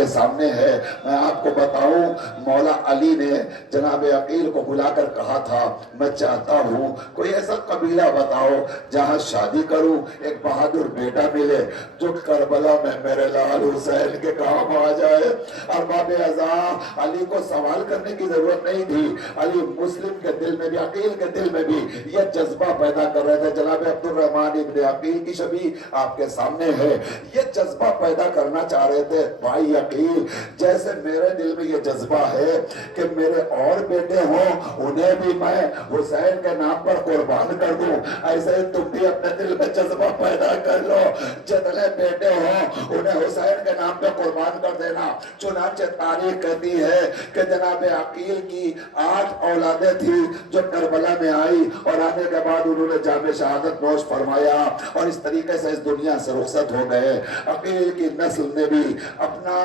کے سامنے ہے۔ میں آپ کو بتاؤں، مولا علی نے جناب عقیل کو بلا کر کہا تھا میں چاہتا ہوں کوئی ایسا قبیلہ بتاؤ جہاں شادی کروں، ایک بہادر بیٹا ملے جو کربلا میں میرے لال حسین کے کام آ جائے۔ ارباب اعضاء علی کو سوال کرنے کی ضرورت نہیں تھی، علی مسلم کے دل میں بھی، عقیل کے دل میں بھی یہ جذبہ پیدا کر رہے تھے۔ جناب عبد الرحمن ابن عقیل کی شبیہ آپ کے سامنے ہے، یہ جذبہ پیدا کرنا چاہ رہے تھے بھائی عقیل جیسے میرے دل میں یہ جذبہ ہے کہ میرے اور بیٹے ہوں انہیں بھی میں حسین کے نام پر قربان کر دوں، ایسے ہی تم بھی اپنے دل میں جذبہ پیدا کر لو، جتنے بیٹے ہوں انہیں حسین کے نام پہ قربان کر دینا۔ چنانچہ تاریخ کہتی ہے کہ جناب عقیل کی 8 اولادیں تھی جو کربلا میں آئی اور آنے کے بعد انہوں نے جام شہادت نوش فرمایا اور اس طریقے سے اس دنیا سے رخصت ہو گئے۔ عقیل کی نسل نے بھی اپنا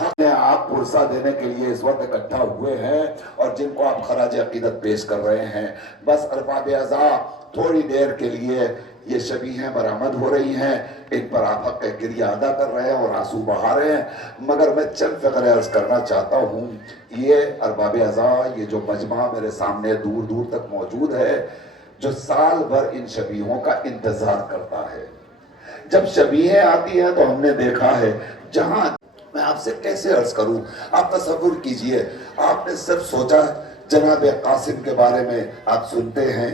حق آپ پرسہ دینے کے لیے اس وقت اکٹھا ہوئے ہیں اور جن کو آپ خراج عقیدت پیش کر رہے ہیں۔ بس ارباب اعضاء تھوڑی دیر کے لیے یہ شبیہیں برآمد ہو رہی ہیں، ان پر آپ حق گریہ ادا کر رہے ہیں اور آنسو بہا رہے ہیں، مگر میں چند فقرے عرض کرنا چاہتا ہوں۔ یہ ارباب اعضاء، یہ جو مجمع میرے سامنے دور دور تک موجود ہے، جو سال بھر ان شبیہوں کا انتظار کرتا ہے، جب شبیہیں آتی ہیں تو ہم نے دیکھا ہے جہاں میں آپ سے کیسے عرض کروں، آپ تصور کیجئے، آپ نے صرف سوچا جناب قاسم کے بارے میں آپ سنتے ہیں،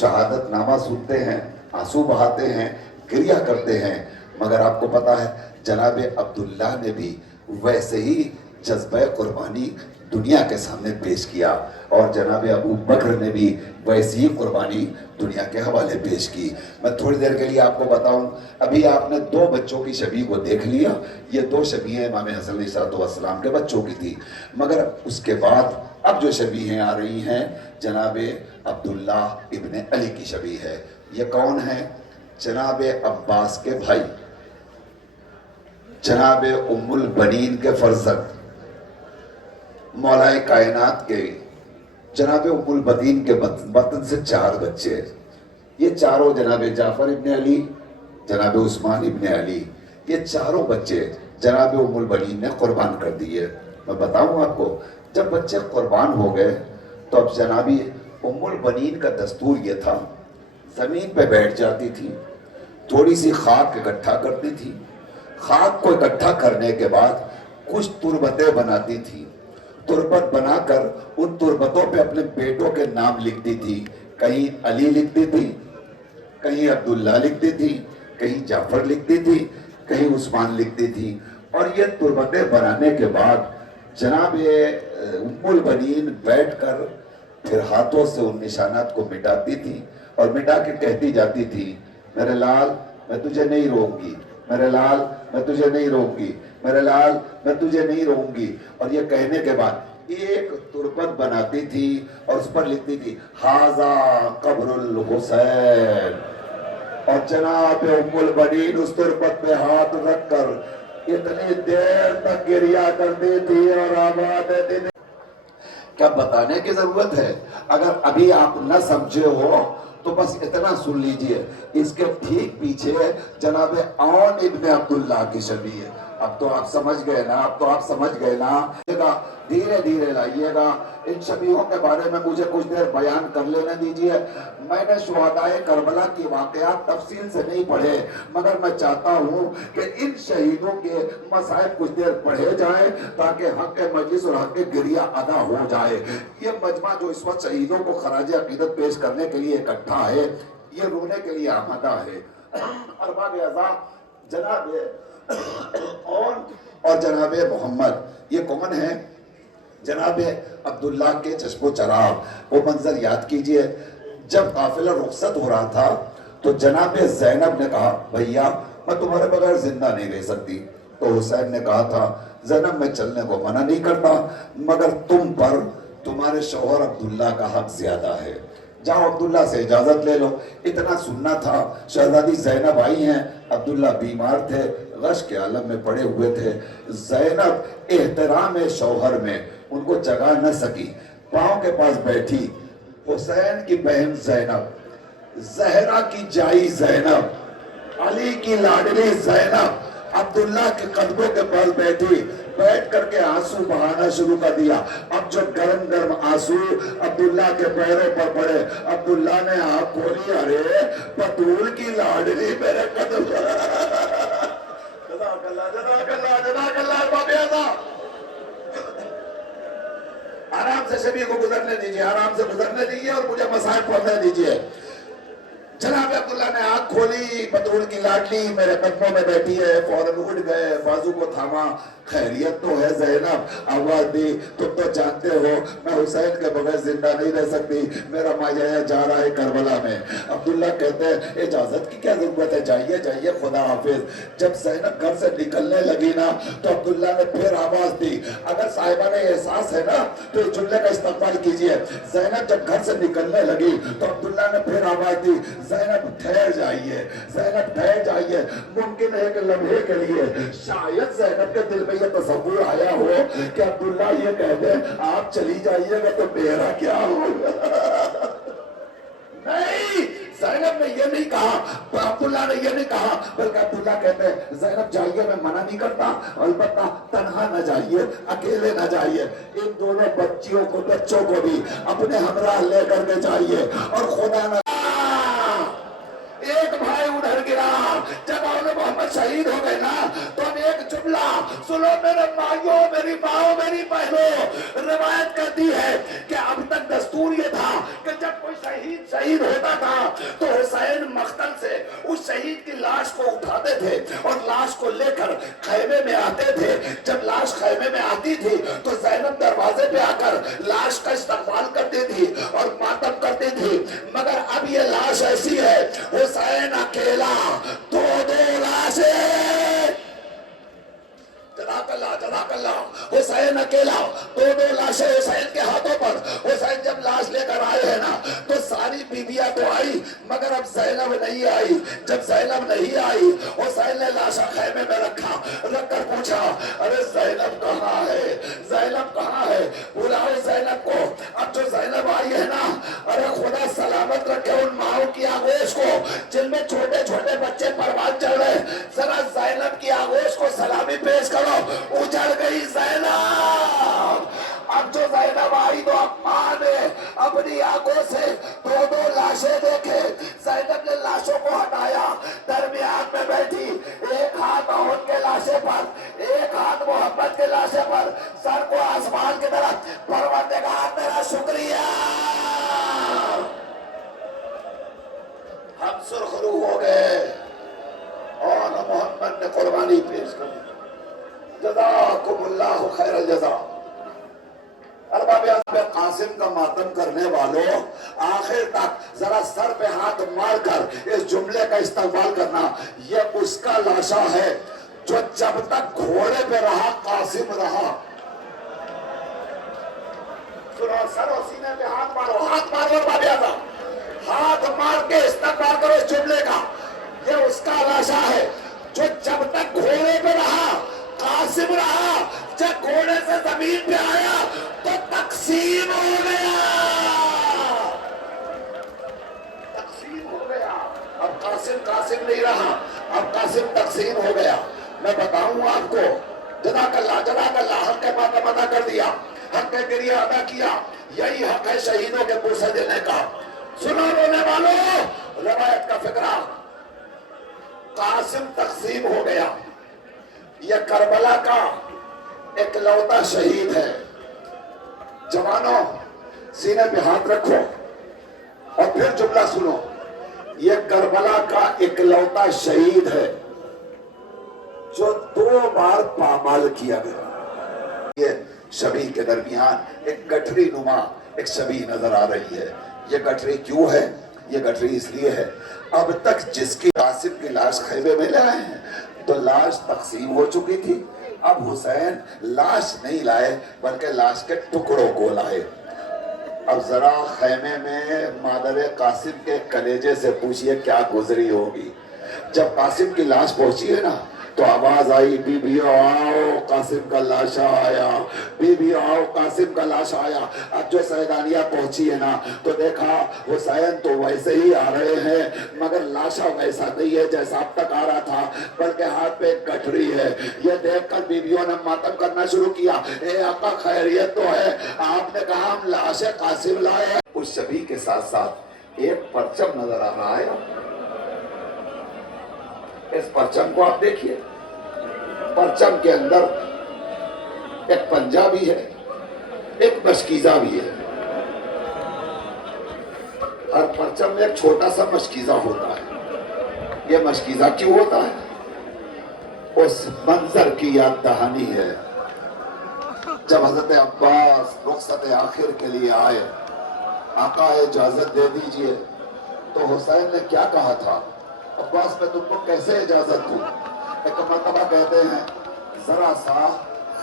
شہادت نامہ سنتے ہیں، آنسو بہاتے ہیں، گریہ کرتے ہیں، مگر آپ کو پتا ہے جناب عبداللہ نے بھی ویسے ہی جذبہ قربانی دنیا کے سامنے پیش کیا اور جناب ابو بکر نے بھی ویسی ہی قربانی دنیا کے حوالے پیش کی۔ میں تھوڑی دیر کے لیے آپ کو بتاؤں، ابھی آپ نے 2 بچوں کی شبیہ کو دیکھ لیا، یہ 2 شبیہیں امام حسن علیہ السلام کے بچوں کی تھی، مگر اس کے بعد اب جو شبیہیں آ رہی ہیں جناب عبداللہ ابن علی کی شبیہ ہے۔ یہ کون ہے؟ جناب عباس کے بھائی، جناب ام البنین کے فرزند، مولا کائنات کے جناب ام البنین کے بطن سے 4 بچے، یہ چاروں جناب جعفر ابن علی، جناب عثمان ابن علی، یہ چاروں بچے جناب ام البنین نے قربان کر دیے۔ میں بتاؤں آپ کو، جب بچے قربان ہو گئے تو اب جنابی ام البنین کا دستور یہ تھا، زمین پہ بیٹھ جاتی تھی، تھوڑی سی خاک اکٹھا کرتی تھی، خاک کو اکٹھا کرنے کے بعد کچھ تربتیں بناتی تھی، تربت بنا کر ان تربتوں پہ اپنے بیٹوں کے نام لکھتی تھی، کہیں علی لکھتی تھی، کہیں عبداللہ لکھتی تھی، کہیں جعفر لکھتی تھی، کہیں عثمان لکھتی تھی، اور یہ تربتیں بنانے کے بعد جناب ام البنین بیٹھ کر پھر ہاتھوں سے ان نشانات کو مٹاتی تھی اور مٹا کے کہتی جاتی تھی، میرے لال میں تجھے نہیں روکوں گی، میرے لال میں تجھے نہیں روکوں گی، میرے لال میں تجھے نہیں روکوں گی، اور یہ کہنے کے بعد ایک تربت بناتی تھی اور اس پر لکھتی تھی ھذا قبر الحسین، اور جناب ام البنین اس تربت پہ ہاتھ رکھ کر اتنی دیر تک گریہ کرتی تھی اور آواز دیتی تھی۔ کیا بتانے کی ضرورت ہے؟ اگر ابھی آپ نہ سمجھے ہو تو بس اتنا سن لیجئے، اس کے ٹھیک پیچھے جناب عون ابن عبداللہ کی شبیہ ہے۔ اب تو آپ سمجھ گئے نا، اب تو آپ سمجھ گئے نا، دھیرے دھیرے لائیے گا۔ ان شبیہوں کے بارے میں مجھے کچھ دیر بیان کر لینے دیجئے۔ میں نے شہدائے کربلا کی واقعات تفصیل سے نہیں پڑھے، مگر میں چاہتا ہوں کہ ان شہیدوں کے مسائل کچھ دیر پڑھے جائیں تاکہ حق مجلس اور حق گریہ ادا ہو جائے۔ یہ مجمع جو اس وقت شہیدوں کو خراج عقیدت پیش کرنے کے لیے اکٹھا ہے، یہ رونے کے لیے آمادہ ہے۔ ارباب اعضاء جناب اور جناب محمد، یہ کون ہے؟ جناب عبداللہ کے چشم و چراغ۔ وہ منظر یاد کیجئے، جب قافلہ رخصت ہو رہا تھا تو جناب زینب نے کہا بھیا میں تمہارے بغیر زندہ نہیں رہ سکتی، تو حسین نے کہا تھا زینب میں چلنے کو منع نہیں کرتا، مگر تم پر تمہارے شوہر عبداللہ کا حق زیادہ ہے، جاؤ عبداللہ سے اجازت لے لو۔ اتنا سننا تھا، شہزادی زینب آئی ہیں، عبداللہ بیمار تھے، غش کے عالم میں پڑے ہوئے تھے، زینب احترام شوہر میں ان کو جگہ نہ سکی، پاؤں کے پاس بیٹھی، حسین کی بہن زینب، زہرا کی جائی زینب، علی کی لاڈلی زینب عبداللہ کے قدموں کے پاس بیٹھی، کر کے آنسو بہانا شروع کر دیا. اب جو گرم گرم آنسو عبداللہ کے پیروں پر پڑے, عبداللہ نے آنکھ کھولی, ارے بطول کی لاڈلی میرے قدم. جزاک اللہ جزاک اللہ جزاک اللہ. بابی آزاد آرام سے سبھی کو گزرنے دیجئے, آرام سے گزرنے دیجئے اور مجھے مسائل پڑھنے دیجئے. جناب عبداللہ نے آنکھ کھولی, بطول کی لاڈلی میرے قدموں میں بیٹھی ہے. فوراً اٹھ گئے, بازو کو تھاما. خیریت تو ہے زینب؟ آواز دی, تم تو جانتے ہو میں حسین کے بغیر زندہ نہیں رہ سکتی, میرا ماجہ جا رہا ہے کربلا میں. عبداللہ کہتے ہیں اجازت کی کیا ضرورت ہے, جائیے جائیے خدا حافظ. جب زینب گھر سے نکلنے لگی نا تو عبداللہ نے پھر آواز دی. اگر صاحبہ نے احساس ہے نا تو اس جملے کا استقبال کیجئے. زینب جب گھر سے نکلنے لگی تو عبداللہ نے پھر آواز دی, زینب ٹھہر جائیے, زینب ٹھہر جائیے. ممکن ہے کہ لمحے کے لیے شاید زینب کے دل میں یہ تصور آیا ہو کہ عبداللہ یہ کہہ دے آپ چلی جائیے گا تو میرا کیا ہوگا. نہیں, زینب نے یہ نہیں کہا, عبداللہ نے یہ نہیں کہا, بلکہ عبداللہ کہتے ہیں زینب جائیے, میں منع نہیں کرتا, البتہ تنہا نہ جائیے, اکیلے نہ جائیے. ان دونوں بچوں کو بھی اپنے ہمراہ لے کر کے جائیے. اور خدا نہ ایک بھائی ادھر گرا, جب اول محمد شہید ہو گئے نا تو اب ایک جملہ سنو میرے مائیوں, میری ماؤں, میری بہنوں. روایت کرتی ہے کہ اب تک دستور یہ تھا کہ جب کوئی شہید ہوتا تھا تو حسین مقتل سے اس شہید کی لاش کو اٹھاتے تھے اور لاش کو لے کر خیمے میں آتے تھے. جب لاش خیمے میں آتی تھی تو زینب دروازے پہ آ کر لاش کا استقبال کرتی تھی اور ماتم کرتی تھی. مگر اب یہ لاش ایسی ہے, حسین اکیلا, دو لاشیں. جزاک اللہ جزاک اللہ. حسین اکیلا, دو لاشیں حسین کے ہاتھوں پر. حسین جب لاش لے کر آئے ہیں نا تو ساری بیویاں تو آئی مگر اب زینب نہیں آئی. جب زینب نہیں آئی حسین نے لاشا خیمے میں رکھ کر پوچھا, ارے زینب کہاں ہے, زینب کہاں ہے, بلاؤ زینب کو. اب جو زینب آئی ہے نا, ارے خدا سلامت رکھے ان ماؤں کی آغوش کو جن میں چھوٹے چھوٹے بچے پروان چڑھ رہے. ذرا زینب کی آغوش کو سلامی پیش کرو. اجڑ گئی زینب. اب جو زینب آئی تو اب ماں نے اپنی آنکھوں سے دو لاشیں دیکھے. زینب نے لاشوں کو ہٹایا, درمیان میں بیٹھی, ایک ہاتھ احد کے لاشے پر, ایک ہاتھ محمد کے لاشے پر, سر کو آسمان کی طرف. پروردگار میرا شکریہ, ہم سرخرو ہو گئے اور محمد نے قربانی پیش کر دی. جزاکم اللہ خیر الجزا. ارباب اعظم قاسم کا ماتم کرنے والوں, آخر تک ذرا سر پہ ہاتھ مار کر اس جملے کا استقبال کرنا, یہ اس کا لاشا ہے جو جب تک گھوڑے پہ رہا قاسم رہا. سنو, سر و سینے پہ ہاتھ مارو, ہاتھ مارو ارباب اعظم, ہاتھ مار کے استقبال کرو اس جملے کا. یہ اس کا لاشا ہے جو جب تک گھوڑے پہ رہا قاسم رہا, جب گھوڑے سے زمین پہ آیا تو تقسیم ہو گیا, تقسیم ہو گیا. اب قاسم نہیں رہا, اب قاسم تقسیم ہو گیا. میں بتاؤں آپ کو, جزاک اللہ, حق ماتم ادا کر دیا, حق گریہ ادا کیا. یہی حق ہے شہیدوں کے پوسے دینے کا. سنو رونے والوں, روایت کا فقرہ, قاسم تقسیم ہو گیا. یہ کربلا کا اکلوتا شہید ہے. جوانوں سینے پہ ہاتھ رکھو اور پھر جملہ سنو. یہ کربلا کا اکلوتا شہید ہے جو 2 بار پامال کیا گیا. یہ شبیہ کے درمیان ایک گٹھری نما ایک شبیہ نظر آ رہی ہے. یہ گٹھری کیوں ہے؟ یہ گٹھری اس لیے ہے, اب تک جس کی قاسم کی لاش خیمے میں لائے ہیں تو لاش تقسیم ہو چکی تھی. اب حسین لاش نہیں لائے بلکہ لاش کے ٹکڑوں کو لائے. اب ذرا خیمے میں مادر قاسم کے کلیجے سے پوچھئے کیا گزری ہوگی. جب قاسم کی لاش پہنچی ہے نا تو آواز آئی بیبیوں آؤ قاسم کا لاشا آیا، بیبیوں آؤ قاسم کا لاشا آیا۔ اب جو سیدانیہ پہنچی ہے نا تو دیکھا حسین تو ویسے ہی آ رہے ہیں مگر لاشا ویسا نہیں ہے جیسا اب تک آ رہا تھا، بلکہ ہاتھ پہ ایک گٹھری ہے۔ یہ دیکھ کر بیبیوں نے ماتم کرنا شروع کیا، اے آقا خیریت تو ہے؟ آپ نے کہا ہم لاش قاسم لائے ہیں۔ اس شبیہ کے ساتھ ساتھ ایک پرچم نظر آ رہا ہے، اس پرچم کو آپ دیکھیے، پرچم کے اندر ایک پنجہ بھی ہے، ایک مشکیزہ بھی ہے۔ ہر پرچم میں ایک چھوٹا سا مشکیزہ ہوتا ہے۔ یہ مشکیزہ کیوں ہوتا ہے؟ اس منظر کی یاد دہانی ہے۔ جب حضرت عباس رخصت آخر کے لیے آئے، آقا اجازت دے دیجئے، تو حسین نے کیا کہا تھا؟ عباس میں تم کو کیسے اجازت دوں؟ ایک مرتبہ کہتے ہیں ذرا سا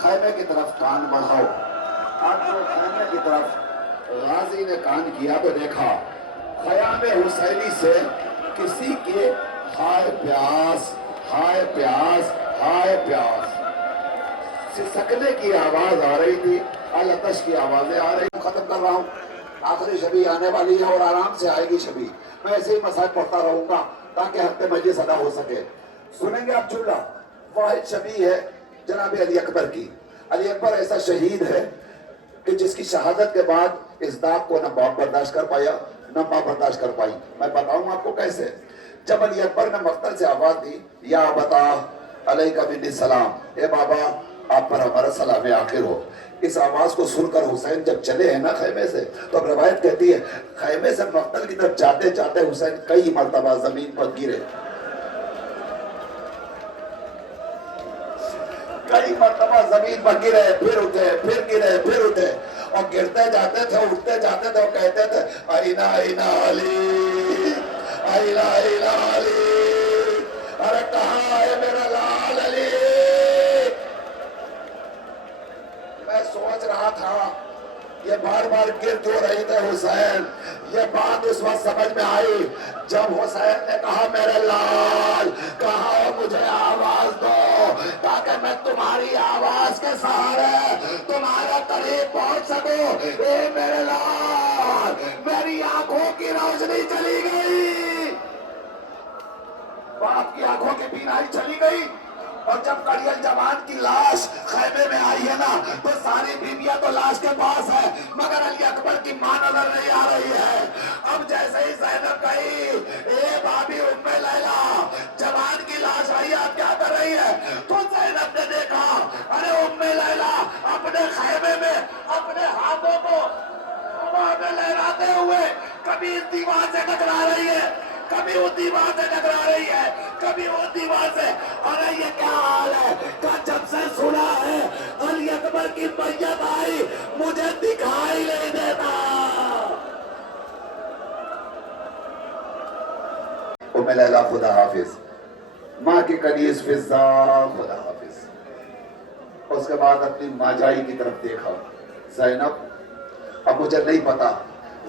خیمے کی طرف کان بڑھاؤ۔ آج جو خیمے کی طرف غازی نے کان کیا تو دیکھا خیام حسینی سے کسی کے ہائے پیاس، ہائے پیاس، ہائے پیاس سسکنے کی آواز آ رہی تھی، العطش کی آوازیں آ رہی۔ ختم کر رہا ہوں، آخری شبی آنے والی ہے اور آرام سے آئے گی شبی۔ میں ایسے ہی مسائل پڑھتا رہوں گا تاکہ حق مجلس ادا ہو سکے۔ سنیں گے آپ جملہ، واحد شبی ہے جناب علی اکبر کی۔ علی اکبر ایسا شہید ہے کہ جس کی شہادت کے بعد اس داغ کو نہ باپ برداشت کر پایا نہ ماں برداشت کر پائی۔ میں بتاؤں آپ کو کیسے۔ جب علی اکبر نے مقتل سے آواز دی یا بتا علیہ منی السلام، اے بابا آپ پر ہمارا سلام آخر ہو، اس آواز کو سن کر حسین جب چلے ہیں نا خیمے سے، تو اب روایت کہتی ہے خیمے سے مقتل کی طرف جاتے جاتے حسین کئی مرتبہ زمین پر گرے، کئی مرتبہ زمین پر گرے، پھر اٹھے، پھر گرے، پھر اٹھے، اور گرتے جاتے تھے، اٹھتے جاتے تھے، اور کہتے تھے اینا اینا علی، اینا اینا علی، ارے کہاں ہے میرا لال علی۔ میں سوچ رہا تھا یہ بار بار گر کیوں رہی تھے حسین۔ یہ بات اس وقت سمجھ میں آئی جب حسین نے کہا میرے لال کہا مجھے آواز دو تاکہ میں تمہاری آواز کے سہارے تمہارے قریب پہنچ سکوں۔ اے میرے لال، میری آنکھوں کی روشنی چلی گئی، باپ کی آنکھوں کی بینائی چلی گئی۔ اور جب کڑیل جوان کی لاش خیمے میں آئی ہے نا تو ساری بیویاں تو لاش کے پاس ہے مگر علی اکبر کی ماں نظر نہیں آ رہی ہے۔ اب جیسے ہی زینب کہی اے بابی ام لیلا، جوان کی لاش آئی آپ کیا کر رہی ہے؟ تو زینب نے دیکھا ارے ام لیلا اپنے خیمے میں اپنے ہاتھوں کو ہوا میں لہراتے ہوئے کبھی اس دیوار سے ٹکرا رہی ہے، کبھی وہ دیوار سے ٹکرا رہی ہے، کبھی وہ دیوار سے۔ ارے یہ کیا حال ہے کہ جب سے سنا ہے علی اکبر کی میت آئی مجھے دکھائی نہیں دیتا۔ ام لیلا خدا حافظ، ماں کی کنیز فضا خدا حافظ۔ اس کے بعد اپنی ماجائی کی طرف دیکھا، زینب اب مجھے نہیں پتا،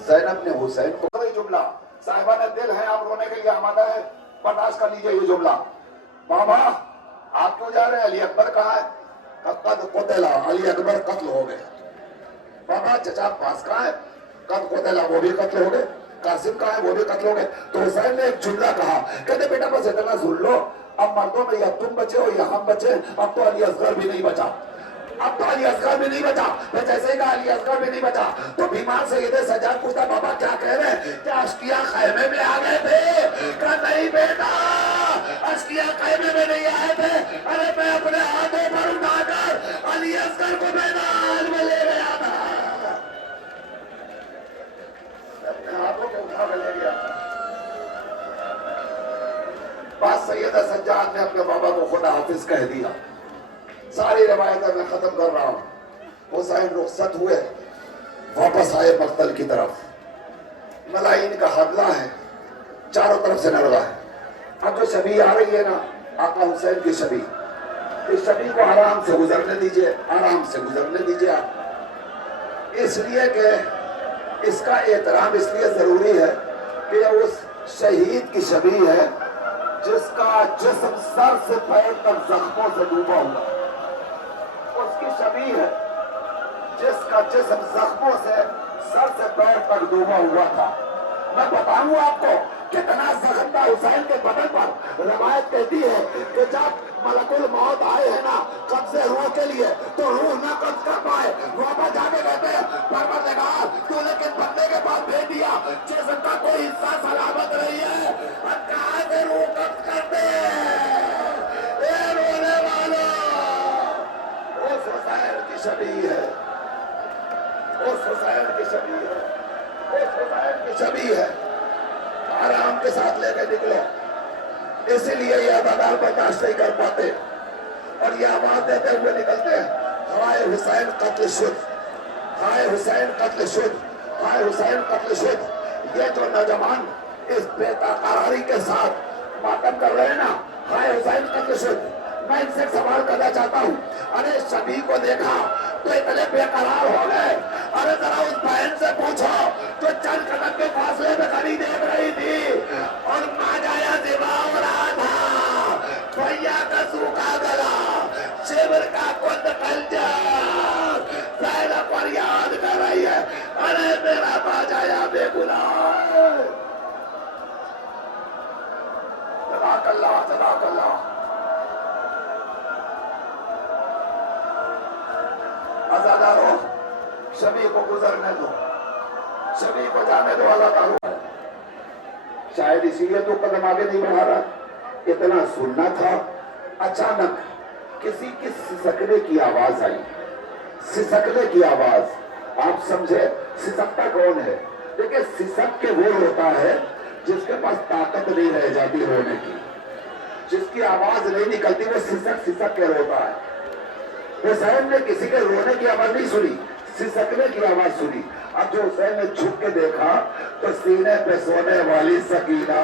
زینب نے حسین کو جملہ صاحبہ نے دل ہے آپ رونے کے لیے آمادہ ہے، برداشت کر لیجئے یہ جملہ۔ بابا آپ کیوں جا رہے ہیں؟ علی اکبر کہاں ہے؟ قد قتل، علی اکبر قتل ہو گئے۔ بابا چچا پاس کہاں ہے؟ قد قتل، وہ بھی قتل ہو گئے۔ قاسم کہاں ہے؟ وہ بھی قتل ہو گئے۔ تو حسین نے ایک جملہ کہا، کہتے بیٹا بس اتنا سن لو، اب مردوں میں یا تم بچے ہو یا ہم بچے، اب تو علی اصغر بھی نہیں بچا، اب تو علی اصغر بھی نہیں بچا۔ میں جیسے ہی کہا علی اصغر بھی نہیں بچا تو بیمار سید سجاد پوچھتا بابا کیا کہہ رہے ہیں؟ کیا اشقیاء خیمے میں آ گئے تھے؟ کہا نہیں بیٹا، اشقیاء خیمے میں نہیں آئے تھے، ارے میں اپنے ہاتھوں پر اٹھا کر علی اصغر کو میدان میں لے گیا تھا، اپنے ہاتھوں کو اٹھا کر لے گیا تھا۔ بات سید سجاد نے اپنے بابا کو خدا حافظ کہہ دیا۔ ساری روایتیں میں ختم کر رہا ہوں۔ حسین رخصت ہوئے، واپس آئے مقتل کی طرف، ملائین کا حملہ ہے، چاروں طرف سے نروا ہے۔ اب جو شبی آ رہی ہے نا آقا حسین کی شبی، اس شبی کو آرام سے گزرنے دیجئے، آرام سے گزرنے دیجئے آپ، اس لیے کہ اس کا احترام اس لیے ضروری ہے کہ اس شہید کی شبی ہے جس کا جسم سر سے پیر تک زخموں سے ڈوبا ہوا اس کی شبیہ ہے جس کا جسم زخموں سے سر سے پیر تک ڈوبا ہوا تھا. میں بتاؤں آپ کو کتنا زخم تھا حسین کے بدن پر. روایت کہتی ہے کہ جب ملک الموت آئے ہیں نا قبض روح کے لیے تو روح نہ قبض کر پائے. واپس جا کے کہتے ہیں پروردگار تو نے کس بندے کے پاس بھیج دیا جسم کا کوئی حصہ سلامت نہیں ہے اور کہاں سے روح قبض کرتے اے رونے والوں. اس حسین کی شبیہ ہے اس حسین کی شبیہ ہے اس حسین کی شبیہ ہے. آرام کے ساتھ لے کے نکلو. اسی لیے یہ عدالت برداشت نہیں کر پاتے اور یہ آواز دیتے ہوئے نکلتے ہیں ہائے حسین قتل شد ہائے حسین قتل شد ہائے حسین قتل شد. یہ جو نوجوان اس بے قراری کے ساتھ ماتم کر رہے ہیں نا ہائے حسین قتل شد. میں ان سے سوال کرنا چاہتا ہوں ارے شبی کو دیکھا تو اتنے بے قرار ہو گئے. ارے ذرا اس بہن سے پوچھو جو چند قدم کے فاصلے میں کھڑی دیکھ رہی تھی اور ماجایا زبا ہو رہا تھا. بھیا کا سوکھا گلا شبر کا کند کلجر زینب پر یاد کر رہی ہے ارے میرا ماجایا بے گناہ ہے. جزاک اللہ جزاک اللہ. عزادارو شبی کو گزرنے دو شبی کو جانے دو. اللہ تعالیٰ شاید اسی لیے تو قدم آگے نہیں بڑھا رہا. اتنا سننا تھا اچانک کسی کی سسکنے کی آواز آئی. سسکنے کی آواز. آپ سمجھے سسکتا کون ہے؟ دیکھیں سسک کے وہ روتا ہے جس کے پاس طاقت نہیں رہ جاتی رونے کی. جس کی آواز نہیں نکلتی وہ سسک سسک کے روتا ہے. حسین نے کسی کے رونے کی آواز نہیں سنی سسکنے کی آواز سنی. اب جو حسین نے جھک کے دیکھا تو سینے پہ سونے والی سکینہ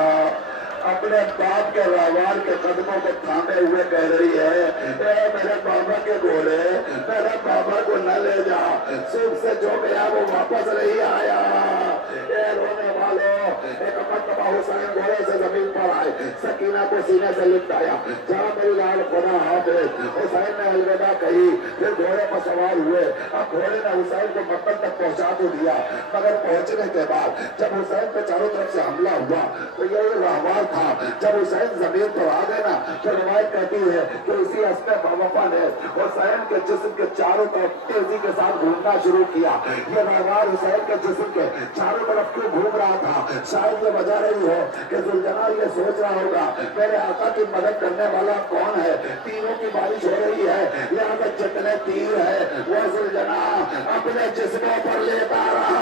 اپنے باپ کے راوار کے قدموں کو تھامے ہوئے کہہ رہی ہے اے میرے بابا کے گھوڑے میرے بابا کو نہ لے جا. صبح سے جو گیا وہ واپس نہیں آیا. اے رونے والوں ایک مرتبہ حسین گھوڑے سے زمین پر آئے سکینہ کو سینے سے لپٹایا جہاں میری لال خدا حافظ. حسین نے الوداع کہی پھر گھوڑے پر سوار ہوئے. اب گھوڑے نے حسین کو مکہ تک پہنچا تو دیا مگر پہنچنے کے بعد جب حسین پہ چاروں طرف سے حملہ ہوا تو یہ راہوار تھا. جب حسین زمین پر آ گئے نا تو روایت کہتی ہے کہ اسی حسن وفا نے حسین کے جسم کے چاروں طرف تیزی کے ساتھ گھومنا شروع کیا. یہ راہوار حسین کے جسم کے چاروں طرف کیوں گھوم رہا تھا؟ شاید یہ وجہ رہی ہو کہ ذوالجلال یہ سوچ رہا ہوگا میرے آقا کی مدد کرنے والا کون ہے. تیروں کی بارش ہو رہی ہے یہاں جتنے تیر ہے وہ ذوالجلال اپنے جسموں پر لیتا رہا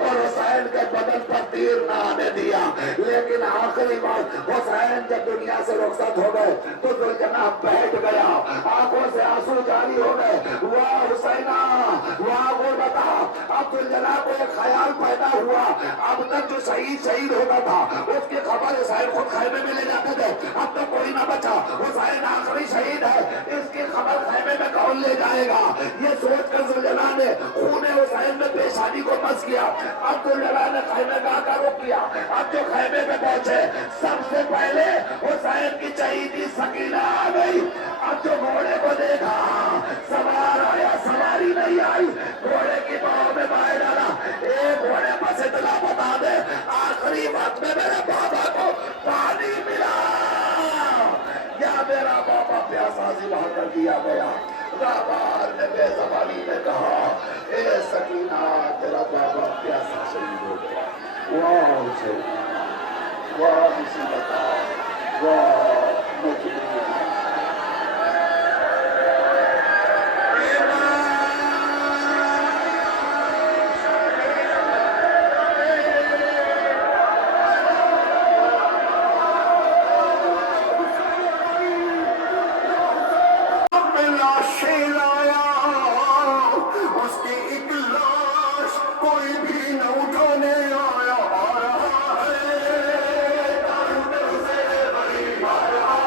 اور حسین کے بدن پر تیر نہ آنے دیا. لیکن آخری بار حسین جب دنیا سے رخصت ہو گئے تو ذوالجناح بیٹھ گیا. آنکھوں سے آنسو جاری ہو گئے. واہ حسینہ واہ غربتا. اب ذوالجناح کو ایک خیال پیدا ہوا اب تک جو شہید ہوتا تھا اس کی خبر حسین خود خیمے میں لے جاتے تھے. اب تو کوئی نہ بچا. حسین آخری شہید ہے اس کی خبر خیمے میں کون لے جائے گا؟ یہ سوچ کر ذوالجلال نے خون حسین میں پیشانی کو مس کیا. اب ذوالجلال نے خیمے کا آقا رک کیا. اب جو خیمے میں پہنچے سب سے پہلے حسین کی چہیتی سکینہ آ گئی. اب جو گھوڑے کو دیکھا سوار آیا سواری نہیں آئی. گھوڑے کی باہوں میں بائے ڈالا. ایک گھوڑے بس اتنا بتا دے آخری وقت میں میرے بابا کو پانی ملا یا میرا بابا پیاسا ذبح کر دیا گیا. راہوار نے بے زبانی میں کہا اے سکینہ تیرا بابا پیاسا شہید ہو گیا. واہ حسین واہ مصیبت واہ مجبوری. آ رہا ہے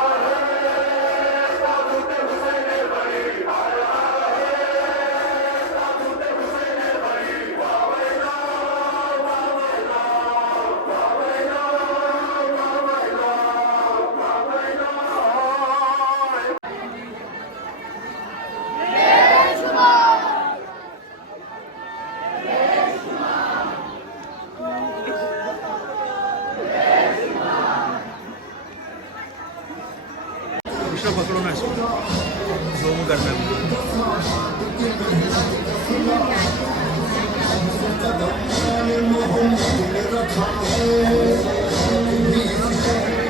محمد نے رکھا ہے